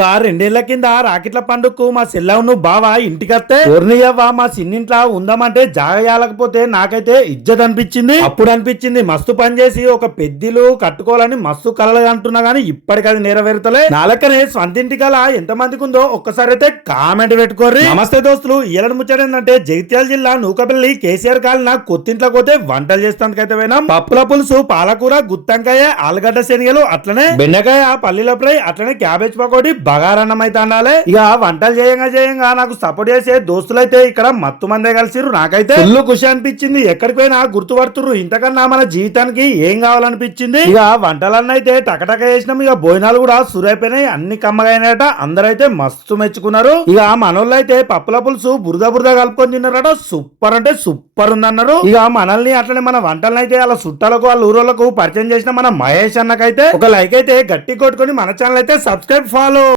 ఒక రెండేళ్ళ కింద రాకెట్ల పండుగకు మా సెల్లవును బావా ఇంటికత్తే ఊర్నియవ్వ మా సిన్నింట్లా ఉందామంటే జాగయాలకపోతే నాకైతే ఇజ్జత్ అనిపించింది. అప్పుడు అనిపించింది మస్తు పని చేసి ఒక పెద్దిలు కట్టుకోవాలని మస్తు కలలు అంటున్నా గానీ ఇప్పటికది నెరవేరుతలే. నాలకనే స్వంతింటి కల ఎంత మందికి ఉందో ఒక్కసారి అయితే కామెంట్ పెట్టుకోర్రి. నమస్తే దోస్తులు ఇలాంటి ముచ్చట ఏంటంటే జగిత్యాల జిల్లా నూకపల్లి కేసీఆర్ కాలిన కొత్తింట్లోకి పోతే వంటలు చేస్తానికైతే పోయినా. పప్పుల పులుసు పాలకూర గుత్తంకాయ ఆలుగడ్డ శనగలు అట్లనే బెండకాయ పల్లీల ఫ్రై అట్లనే క్యాబేజ్ పకోడీ బగారన్నం అయితే అండాలి ఇక వంటలు చేయంగా చేయంగా నాకు సపోర్ట్ చేసే దోస్తులైతే ఇక్కడ మత్తు మందే కలిసిరు నాకైతే. ఫుల్ ఖుషి అనిపించింది. ఎక్కడికి పోయినా గుర్తుపడుతురు ఇంతకన్నా మన జీవితానికి ఏం కావాలనిపించింది? ఇక వంటలన్నీ అయితే టకటక చేసినాం. ఇక భోజనాలు కూడా సురైపోయినాయి. అన్ని కమ్మగైనాయట. అందరైతే మస్తు మెచ్చుకున్నారు. ఇక మనోళ్ళు అయితే పప్పుల పులుసు బురద బురద కలుపుకొని తిన్నారట. సూపర్ అంటే సూపర్ ఉందన్నారు. ఇక మనల్ని అట్లనే మన వంటలను అయితే అలా చుట్టాలకు వాళ్ళ ఊరోళ్ళకు పరిచయం చేసిన మన మహేష్ అన్నకైతే ఒక లైక్ అయితే గట్టి కొట్టుకొని మన ఛానల్ అయితే సబ్స్క్రైబ్ ఫాలో